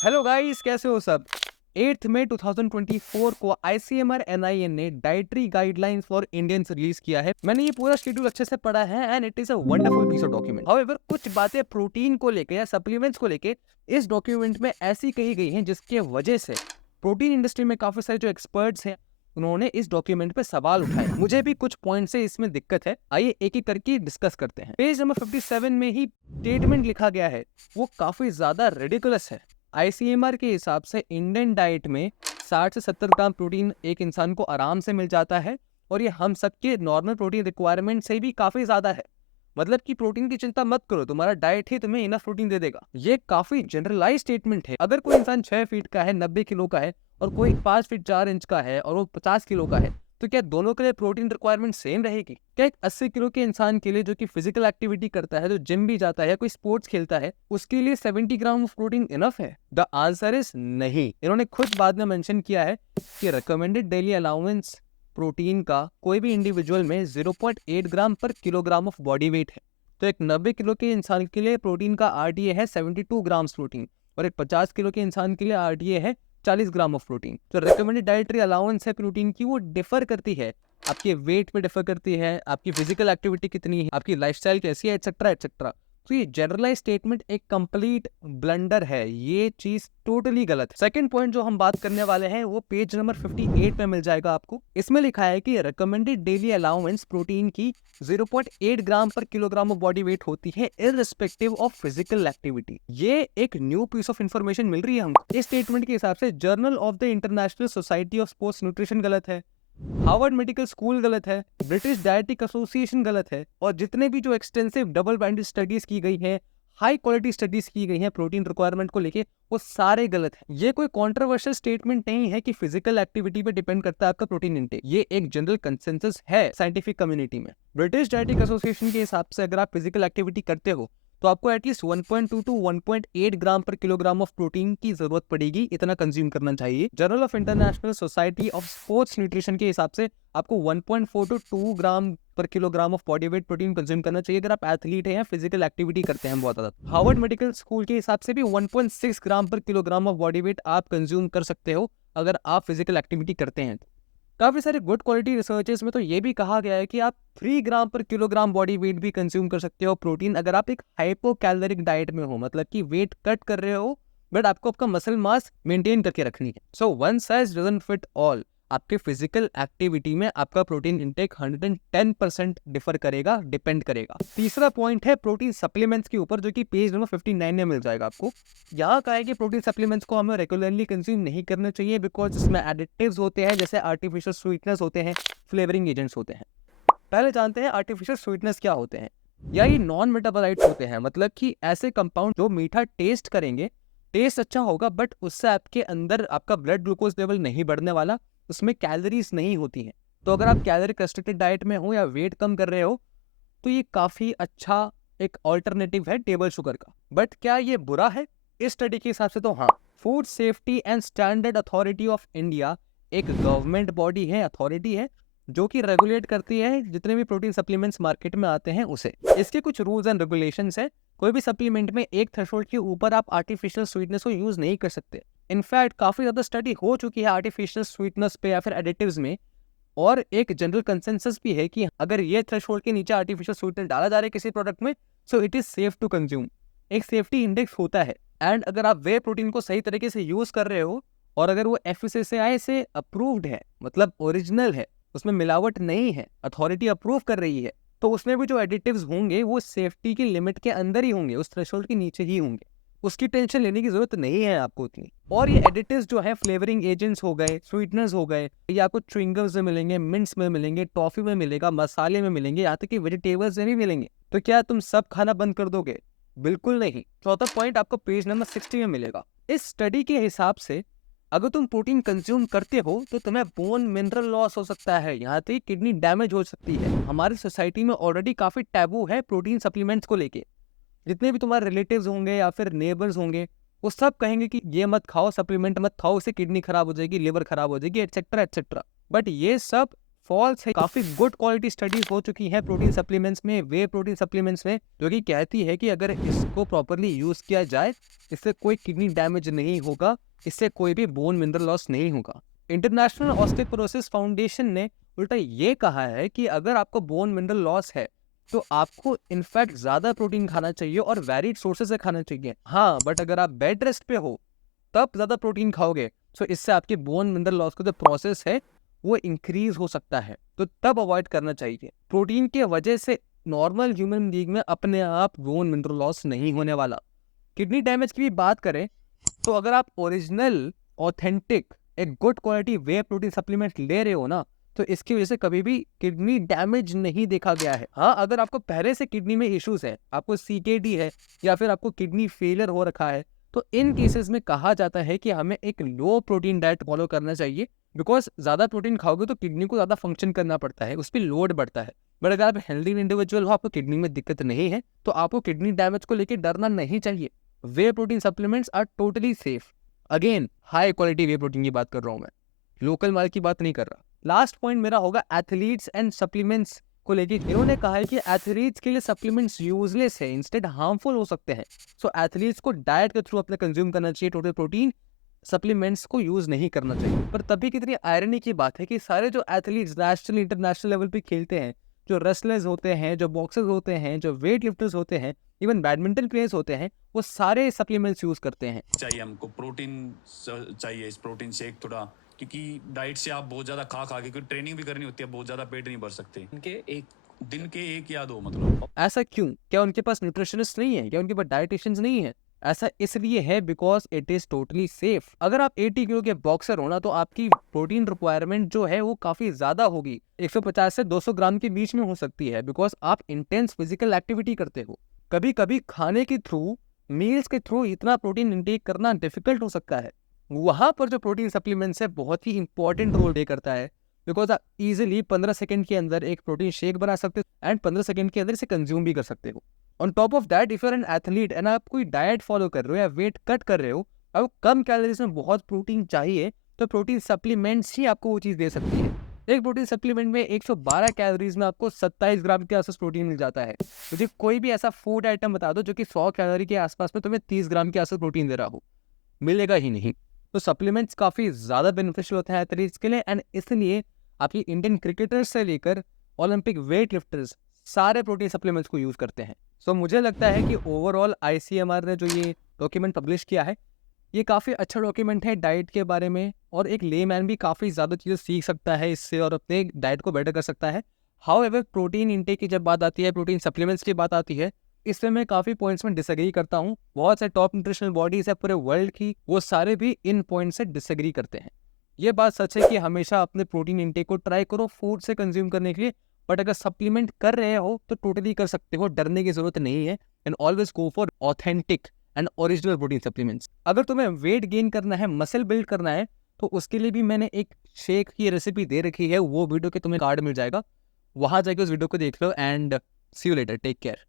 Hello guys, कैसे हो सब। 8 मई 2024 को ICMR NIN ने dietary guidelines for Indians release किया है। मैंने ये पूरा शेड्यूल अच्छे से पढ़ा है and it is a wonderful piece of document. However कुछ बातें प्रोटीन को लेके या सप्लीमेंट्स को लेके इस डॉक्यूमेंट में ऐसी कही गई हैं जिसके वजह से प्रोटीन इंडस्ट्री में काफी सारे जो एक्सपर्ट्स हैं उन्होंने इस डॉक्यूमेंट पे सवाल उठाए। मुझे भी कुछ पॉइंट से इसमें दिक्कत है, आइए एक एक करके डिस्कस करते हैं। पेज नंबर 57 में ही स्टेटमेंट लिखा गया है वो काफी ज्यादा रेडिकुलस है। ICMR के हिसाब से इंडियन डाइट में 60 से 70 ग्राम प्रोटीन एक इंसान को आराम से मिल जाता है और ये हम सबके नॉर्मल प्रोटीन रिक्वायरमेंट से भी काफी ज्यादा है। मतलब कि प्रोटीन की चिंता मत करो, तुम्हारा डाइट ही तुम्हें इनफ प्रोटीन दे देगा। ये काफी जनरलाइज स्टेटमेंट है। अगर कोई इंसान 6 फीट का है, 90 किलो का है और कोई 5 फीट 4 इंच का है और वो 50 किलो का है, तो क्या दोनों के लिए प्रोटीन रिक्वायरमेंट सेम रहेगी? क्या एक 80 किलो के इंसान के लिए जो कि फिजिकल एक्टिविटी करता है, जो जिम भी जाता है, कोई स्पोर्ट्स खेलता है, उसके लिए 70 ग्राम ऑफ प्रोटीन इनफ है? द आंसर इज नहीं। इन्होंने खुद बाद में मेंशन किया है कि रिकमेंडेड डेली अलाउंस प्रोटीन का कोई भी इंडिविजुअल में 0.8 ग्राम पर किलोग्राम ऑफ बॉडी वेट है। तो एक 90 किलो के इंसान के लिए प्रोटीन का RDA है 72 ग्राम प्रोटीन और एक 50 किलो के इंसान के लिए RDA है 40 ग्राम ऑफ प्रोटीन। जो रिकमेंडेड डाइटरी अलाउंस है प्रोटीन की वो डिफर करती है, आपके वेट पे डिफर करती है, आपकी फिजिकल एक्टिविटी कितनी है, आपकी लाइफस्टाइल कैसी है, एटसेट्रा एटसेट्रा। तो ये जनरलाइज स्टेटमेंट एक कंप्लीट ब्लंडर है, ये चीज टोटली गलत है। सेकंड पॉइंट जो हम बात करने वाले हैं वो पेज नंबर 58 में मिल जाएगा आपको। इसमें लिखा है कि रिकमेंडेड डेली अलाउंस प्रोटीन की 0.8 ग्राम पर किलोग्राम ऑफ बॉडी वेट होती है इररिस्पेक्टिव ऑफ फिजिकल एक्टिविटी। ये एक न्यू पीस ऑफ इंफॉर्मेशन मिल रही है हमको। इस स्टेटमेंट के हिसाब से journal of the international society of sports nutrition गलत है, हार्वर्ड मेडिकल स्कूल गलत है, ब्रिटिश डायटिक एसोसिएशन गलत है, और जितने भी जो एक्सटेंसिव डबल ब्लाइंडेड स्टडीज की गई हैं, हाई क्वालिटी स्टडीज की गई हैं प्रोटीन रिक्वायरमेंट को लेके, वो सारे गलत हैं। ये कोई कंट्रोवर्शियल स्टेटमेंट नहीं है कि फिजिकल एक्टिविटी पे डिपेंड करता है आपका प्रोटीन इंटेक। ये एक जनरल कंसेंसस है साइंटिफिक कम्युनिटी में। ब्रिटिश डायटिक एसोसिएशन के हिसाब से अगर आप फिजिकल एक्टिविटी करते हो तो आपको एटलीस्ट 1.2 टू 1.8 ग्राम पर किलोग्राम ऑफ प्रोटीन की जरूरत पड़ेगी, इतना कंज्यूम करना चाहिए। Journal of international society of sports nutrition के हिसाब से आपको 1.4 टू 2 ग्राम पर kilogram of body weight protein consume करना चाहिए अगर आप एथलीट हैं या फिजिकल एक्टिविटी करते हैं बहुत ज्यादा। हार्वर्ड मेडिकल स्कूल के हिसाब से भी 1.6 ग्राम पर किलोग्राम ऑफ बॉडी वेट आप कंज्यूम कर सकते हो अगर आप फिजिकल एक्टिविटी करते हैं। काफी सारे गुड क्वालिटी रिसर्चेस में तो ये भी कहा गया है कि आप 3 ग्राम पर किलोग्राम बॉडी वेट भी कंज्यूम कर सकते हो प्रोटीन अगर आप एक हाइपो कैलोरिक डाइट में हो, मतलब कि वेट कट कर रहे हो बट आपको आपका मसल मास मेंटेन करके रखनी है। So one size doesn't fit all. आपके फिजिकल एक्टिविटी में आपका प्रोटीन इंटेक 110% डिफर करेगा, डिपेंड करेगा। तीसरा पॉइंट है प्रोटीन सप्लीमेंट्स के ऊपर, जो कि पेज नंबर 59 में मिल जाएगा आपको। यहाँ कहा है कि प्रोटीन सप्लीमेंट्स को हमें रेगुलरली कंज्यूम नहीं करना चाहिए बिकॉज इसमें एडिटिव्स होते हैं, जैसे आर्टिफिशियल स्वीटनेस होते हैं, फ्लेवरिंग एजेंट्स होते हैं। पहले जानते हैं आर्टिफिशियल स्वीटनेस क्या होते हैं। या ये नॉन मेटाबोलाइट्स होते हैं, मतलब कि ऐसे कंपाउंड जो मीठा टेस्ट करेंगे, टेस्ट अच्छा होगा बट उससे आपके अंदर आपका ब्लड ग्लूकोज लेवल नहीं बढ़ने वाला, उसमें कैलोरीज नहीं होती हैं। तो अगर आप कैलोरी रेस्ट्रिक्टेड डाइट में हो या वेट कम कर रहे हो तो ये काफी अच्छा एक ऑल्टरनेटिव है टेबल शुगर का। बट क्या ये बुरा है? इस स्टडी के हिसाब से तो हाँ। Food safety and standard authority of India एक गवर्नमेंट बॉडी है, अथॉरिटी है, जो कि रेगुलेट करती है जितने भी प्रोटीन सप्लीमेंट्स मार्केट में आते हैं उसे। इसके कुछ रूल्स एंड रेगुलेशंस है। कोई भी सप्लीमेंट में एक थ्रेशोल्ड के ऊपर आप आर्टिफिशियल स्वीटनेस को यूज नहीं कर सकते। इनफैक्ट काफी ज्यादा स्टडी हो चुकी है आर्टिफिशियल स्वीटनेस पे या फिर एडिटिव्स में, और एक जनरल कंसेंसस भी है कि अगर ये थ्रेशोल्ड के नीचे आर्टिफिशियल स्वीटनर डाला जा रहा है किसी प्रोडक्ट में, so it is safe to consume. एक सेफ्टी इंडेक्स होता है। एंड अगर आप वे प्रोटीन को सही तरीके से यूज कर रहे हो और अगर वो FSSAI से अप्रूव्ड है, मतलब ओरिजिनल है, उसमें मिलावट नहीं है, अथॉरिटी अप्रूव कर रही है, तो उसमें भी जो एडिटिव्स होंगे वो सेफ्टी की लिमिट के अंदर ही होंगे, उस थ्रेशोल्ड के नीचे ही होंगे। उसकी टेंशन लेने की जरूरत नहीं है आपको उतनी। और ये एडिटिव्स जो है, फ्लेवरिंग एजेंट्स हो गए, स्वीटनर्स हो गए, ये आपको च्युइंगम्स में मिलेंगे, मिंट्स में मिलेंगे, टॉफी में मिलेगा, मसाले में मिलेंगे, यहाँ तक कि वेजिटेबल्स में भी मिलेंगे। तो क्या तुम सब खाना बंद कर दोगे? बिल्कुल नहीं। चौथा पॉइंट आपको पेज नंबर 60 में मिलेगा। इस स्टडी के हिसाब से अगर तुम प्रोटीन कंज्यूम करते हो तो तुम्हें बोन मिनरल लॉस हो सकता है, यहाँ तक किडनी डैमेज हो सकती है। हमारी सोसाइटी में ऑलरेडी काफी टैबू है प्रोटीन सप्लीमेंट्स को लेके। जितने भी तुम्हारे रिलेटिव्स होंगे या फिर नेबर्स होंगे वो सब कहेंगे कि ये मत खाओ, सप्लीमेंट मत खाओ, उससे किडनी खराब हो जाएगी, लिवर खराब हो जाएगी, एटसेट्रा एटसेट्रा। बट ये सब फॉल्स है। काफी गुड क्वालिटी स्टडीज हो चुकी है प्रोटीन सप्लीमेंट्स में, वे प्रोटीन सप्लीमेंट्स में, जो कि कहती है कि अगर इसको प्रॉपरली यूज किया जाए इससे कोई किडनी डैमेज नहीं होगा, इससे कोई भी बोन मिनरल लॉस नहीं होगा। इंटरनेशनल ऑस्टियोपोरोसिस फाउंडेशन ने उल्टा ये कहा है कि अगर आपको बोन मिनरल लॉस है तो आपको इनफैक्ट ज्यादा प्रोटीन खाना चाहिए और वैरिड सोर्सेज से खाना चाहिए। हाँ, बट अगर आप बेड रेस्ट पे हो तब ज्यादा प्रोटीन खाओगे तो इससे आपके बोन मिनरल लॉस का जो प्रोसेस है वो इंक्रीज हो सकता है, तो तब अवॉइड करना चाहिए। प्रोटीन के वजह से नॉर्मल ह्यूमन बीइंग में अपने आप बोन मिनरल लॉस नहीं होने वाला। किडनी डैमेज की भी बात करें तो अगर आप ओरिजिनल ऑथेंटिक एक good quality whey protein supplement ले रहे हो ना, तो इसकी वजह से कभी भी किडनी डैमेज नहीं देखा गया है। हाँ, अगर आपको पहले से किडनी में इश्यूज है, आपको सीकेडी है या फिर आपको किडनी फेलियर हो रखा है, तो इन केसेस में कहा जाता है कि हमें एक लो प्रोटीन डाइट फॉलो करना चाहिए, बिकॉज ज्यादा प्रोटीन खाओगे तो किडनी को ज्यादा फंक्शन करना पड़ता है, उस पर लोड बढ़ता है। बट अगर आप हेल्दी इंडिविजुअल हो, आपको किडनी में दिक्कत नहीं है, तो आपको किडनी डैमेज को लेकर डरना नहीं चाहिए। Whey protein supplements are totally safe. Again high quality whey protein की बात कर रहा हूँ मैं, लोकल माल की बात नहीं कर रहा। लास्ट पॉइंट मेरा होगा एथलीट्स एंड सप्लीमेंट्स को लेके। इन्होंने कहा है कि एथलीट्स के लिए सप्लीमेंट्स यूजलेस है, इंस्टेड हार्मफुल हो सकते हैं। सो एथलीट्स को डाइट के थ्रू अपने कंज्यूम करना चाहिए, टोटल प्रोटीन सप्लीमेंट्स को यूज नहीं करना चाहिए। पर तभी कितनी आयरनी की बात है कि सारे जो एथलीट्स नेशनल इंटरनेशनल लेवल पे खेलते हैं, जो रेसलर्स होते हैं, जो बॉक्सर्स होते हैं, जो वेट लिफ्टर्स होते हैं, इवन बैडमिंटन प्लेयर्स होते हैं, वो सारे सप्लीमेंट्स यूज करते हैं। चाहिए हमको प्रोटीन चाहिए, इस प्रोटीन शेक थोड़ा, क्योंकि डाइट से आप बहुत ज्यादा खा के, क्योंकि ट्रेनिंग भी करनी होती है, बहुत ज्यादा पेट नहीं भर सकते। इनके एक दिन के एक या दो, मतलब ऐसा क्यों? क्या उनके पास न्यूट्रिशनिस्ट नहीं है? क्या उनके पास डाइटिशियंस नहीं है? ऐसा इसलिए है because it is totally safe. अगर आप 80 किलो के बॉक्सर हो ना, तो आपकी प्रोटीन रिक्वायरमेंट जो है वो काफी ज्यादा होगी, 150 से 200 ग्राम के बीच में हो सकती है, बिकॉज आप इंटेंस फिजिकल एक्टिविटी करते हो। कभी कभी खाने के थ्रू, मील्स के थ्रू इतना प्रोटीन इंटेक करना डिफिकल्ट हो सकता है। वहां पर जो प्रोटीन सप्लीमेंट्स है बहुत ही इंपॉर्टेंट रोल प्ले करता है, बिकॉज आप इजिली 15 सेकंड के अंदर एक प्रोटीन शेक बना सकते हो एंड 15 सेकंड के अंदर इसे कंज्यूम भी कर सकते हो। On top of that, if you are an athlete and आप कोई डाइट फॉलो कर रहे हो या वेट कट कर रहे हो, अब कम कैलोरीज में बहुत प्रोटीन चाहिए, तो प्रोटीन सप्लीमेंट्स ही आपको वो चीज़ दे सकती है। एक प्रोटीन सप्लीमेंट में 112 कैलोरीज में आपको 27 ग्राम के आसपास प्रोटीन मिल जाता है। मुझे कोई भी ऐसा फूड आइटम बता दो जो कि 100 कैलोरी के आसपास में तुम्हें 30 ग्राम के आसपास प्रोटीन दे रहा हो, मिलेगा ही नहीं। तो सप्लीमेंट्स काफ़ी ज़्यादा बेनिफिशियल होते हैं एथलीट्स के लिए, एंड इसलिए आपकी इंडियन क्रिकेटर्स से लेकर ओलंपिक वेट लिफ्टर्स सारे प्रोटीन सप्लीमेंट्स को यूज़ करते हैं। सो मुझे लगता है कि ओवरऑल ICMR ने जो ये डॉक्यूमेंट पब्लिश किया है, ये काफ़ी अच्छा डॉक्यूमेंट है डाइट के बारे में, और एक लेमैन भी काफ़ी ज़्यादा चीज़ें सीख सकता है इससे और अपने डाइट को बेटर कर सकता है। हाउएवर प्रोटीन इंटेक की जब बात आती है, प्रोटीन सप्लीमेंट्स की बात आती है, इसमें मैं काफ़ी पॉइंट्स में डिसएग्री करता हूँ। बहुत से टॉप न्यूट्रिशनल बॉडीज है पूरे वर्ल्ड की, वो सारे भी इन पॉइंट से डिसएग्री करते हैं। ये बात सच है कि हमेशा अपने प्रोटीन इंटेक को ट्राई करो फूड से कंज्यूम करने के लिए, बट अगर सप्लीमेंट कर रहे हो तो टोटली कर सकते हो, डरने की जरूरत नहीं है। And always go for authentic and original protein supplements. अगर तुम्हें वेट गेन करना है, मसल बिल्ड करना है, तो उसके लिए भी मैंने एक शेक की रेसिपी दे रखी है, वो वीडियो के तुम्हें कार्ड मिल जाएगा, वहां जाके उस वीडियो को देख लो। And see you later, take care.